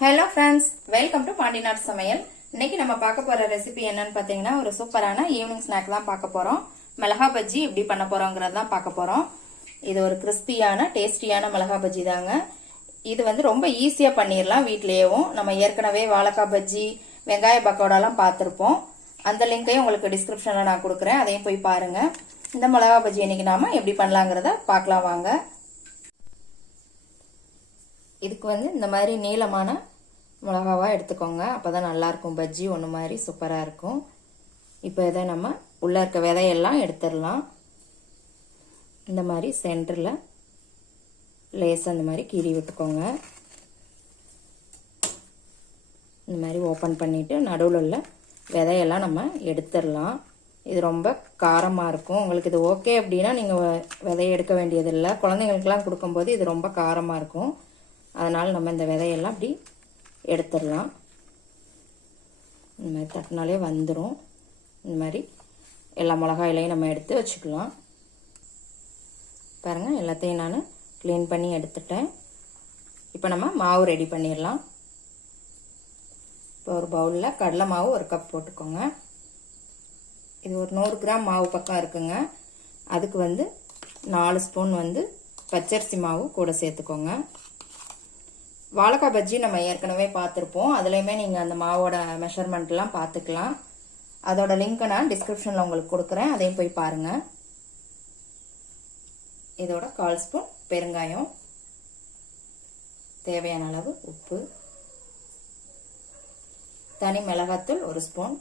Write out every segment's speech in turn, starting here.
Hello friends, welcome to பாண்டிநாட் சமையல். இன்னைக்கு நம்ம பார்க்க போற ரெசிபி என்னன்னு பாத்தீங்கன்னா ஒரு சூப்பரான ஈவினிங் ஸ்நாக் தான் பார்க்க போறோம். மிளகா பஜ்ஜி எப்படி பண்ண போறோங்கிறது தான் பார்க்க போறோம். இது ஒரு கிறிஸ்பியான டேஸ்டியான மிளகா பஜ்ஜி தாங்க. இது வந்து ரொம்ப ஈஸியா பண்ணிடலாம் வீட்லயேவும். நம்ம ஏற்கனவே வாழைக்காய் பஜ்ஜி, வெங்காய பக்கோடாலாம் பார்த்துருப்போம். அந்த லிங்கையும் உங்களுக்கு டிஸ்கிரிப்ஷன்ல நான் கொடுக்குறேன், அதையும் போய் பாருங்க. இந்த மிளகா பஜ்ஜி இன்னைக்கு நாம எப்படி பண்ணலாங்கிறத பார்க்கலாம் வாங்க. இதுக்கு வந்து இந்த மாதிரி நீளமான மிளகாவா எடுத்துக்கோங்க, அப்பதான் நல்லா இருக்கும். பஜ்ஜி ஒன்று மாதிரி சூப்பரா இருக்கும். இப்போ இதை நம்ம உள்ள இருக்க விதையெல்லாம் எடுத்துடலாம். இந்த மாதிரி சென்டர்ல லேஸ் அந்த மாதிரி கீறி விட்டுக்கோங்க. இந்த மாதிரி ஓப்பன் பண்ணிட்டு நடுவில் உள்ள விதையெல்லாம் நம்ம எடுத்துடலாம். இது ரொம்ப காரமாக இருக்கும். உங்களுக்கு இது ஓகே அப்படின்னா நீங்கள் விதையை எடுக்க வேண்டியதில்லை. குழந்தைங்களுக்கெல்லாம் கொடுக்கும்போது இது ரொம்ப காரமாக இருக்கும். அதனால் நம்ம இந்த விதையெல்லாம் அப்படி எடுத்துடலாம். இந்த மாதிரி தட்டினாலே வந்துடும். இந்த மாதிரி எல்லா மிளகாயிலையும் நம்ம எடுத்து வச்சுக்கலாம். பாருங்கள், எல்லாத்தையும் நான் க்ளீன் பண்ணி எடுத்துட்டேன். இப்போ நம்ம மாவு ரெடி பண்ணிடலாம். இப்போ ஒரு பவுலில் கடலை மாவு 1 கப் போட்டுக்கோங்க. இது ஒரு 100 கிராம் மாவு பக்கம் இருக்குங்க. அதுக்கு வந்து 4 ஸ்பூன் வந்து பச்சரிசி மாவு கூட சேர்த்துக்கோங்க. வாழைக்காய் பஜ்ஜி நம்ம ஏற்கனவே பார்த்துருப்போம். அதுலேயுமே நீங்கள் அந்த மாவோட மெஷர்மெண்ட்லாம் பார்த்துக்கலாம். அதோட லிங்க்கை நான் டிஸ்கிரிப்ஷனில் உங்களுக்கு கொடுக்குறேன், அதையும் போய் பாருங்கள். இதோட 1/4 ஸ்பூன் பெருங்காயம், தேவையான அளவு உப்பு, தனி மிளகாத்தூள் 1 ஸ்பூன்.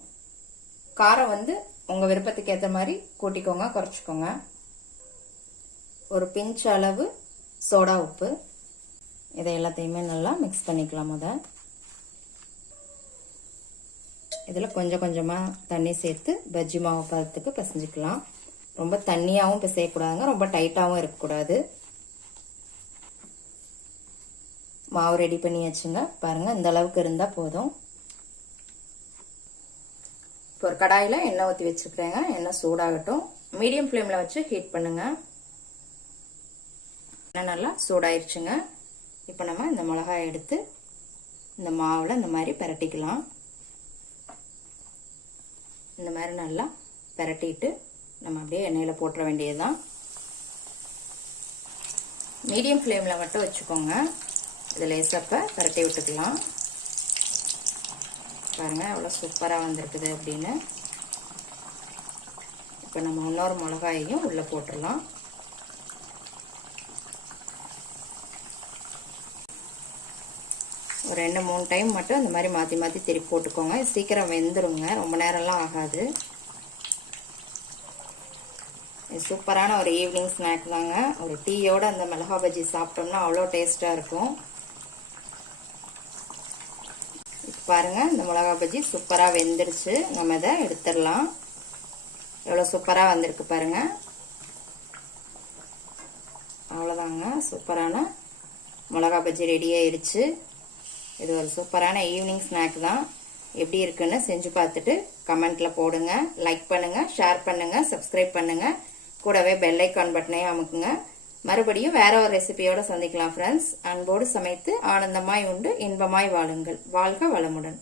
காரம் வந்து உங்கள் விருப்பத்துக்கு ஏற்ற மாதிரி கூட்டிக்கோங்க, குறைச்சிக்கோங்க. ஒரு பிஞ்ச் அளவு சோடா உப்பு. இதை எல்லாத்தையுமே நல்லா மிக்ஸ் பண்ணிக்கலாம். இதில் கொஞ்சம் கொஞ்சமாக தண்ணி சேர்த்து பஜ்ஜி மாவு பதத்துக்கு பிசைஞ்சிக்கலாம். ரொம்ப தண்ணியாகவும் பிசையக்கூடாதுங்க, ரொம்ப டைட்டாகவும் இருக்கக்கூடாது. மாவு ரெடி பண்ணி வச்சுங்க. பாருங்கள், இந்த அளவுக்கு இருந்தால் போதும். இப்போ ஒரு கடாயில் எண்ணெய் ஊற்றி வச்சுருக்கிறேங்க. எண்ணெய் சூடாகட்டும். மீடியம் ஃப்ளேமில் வச்சு ஹீட் பண்ணுங்க. எண்ணெய் நல்லா சூடாயிருச்சுங்க. இப்போ நம்ம இந்த மிளகாய் எடுத்து இந்த மாவில் இந்த மாதிரி பிரட்டிக்கலாம். இந்த மாதிரி நல்லா பிரட்டிட்டு நம்ம அப்படியே எண்ணெயில் போட்டுற வேண்டியதுதான். மீடியம் ஃப்ளேமில் மட்டும் வச்சுக்கோங்க. இதில் லேசப்ப பிரட்டி விட்டுக்கலாம். பாருங்கள் எவ்வளோ சூப்பராக வந்திருக்குது அப்படின்னு. இப்போ நம்ம இன்னொரு மிளகாயையும் உள்ளே போட்டுடலாம். ஒரு 2-3 டைம் மட்டும் இந்த மாதிரி மாற்றி மாற்றி திருப்பி போட்டுக்கோங்க. சீக்கிரம் வெந்துருங்க, ரொம்ப நேரம்லாம் ஆகாது. இது சூப்பரான ஒரு ஈவினிங் ஸ்நாக் தாங்க. ஒரு டீயோட அந்த மிளகா பஜ்ஜி சாப்பிட்டோம்னா அவ்வளோ டேஸ்ட்டாக இருக்கும். பாருங்க, இந்த மிளகா பஜ்ஜி சூப்பராக வெந்துருச்சு. நம்ம இதை எடுத்துடலாம். எவ்வளோ சூப்பராக வந்திருக்கு பாருங்க. அவ்வளோதாங்க, சூப்பரான மிளகா பஜ்ஜி ரெடி ஆயிடுச்சு. இது ஒரு சூப்பரான ஈவினிங் ஸ்நாக் தான். எப்படி இருக்குன்னு செஞ்சு பார்த்துட்டு கமெண்ட்ல போடுங்க. லைக் பண்ணுங்க, ஷேர் பண்ணுங்க, சப்ஸ்கிரைப் பண்ணுங்க. கூடவே பெல் ஐக்கான் பட்டனையும் அமுக்குங்க. மறுபடியும் வேற ஒரு ரெசிபியோட சந்திக்கலாம் ஃப்ரெண்ட்ஸ். அன்போடு சமைத்து ஆனந்தமாய் உண்டு இன்பமாய் வாழுங்கள். வாழ்க வளமுடன்.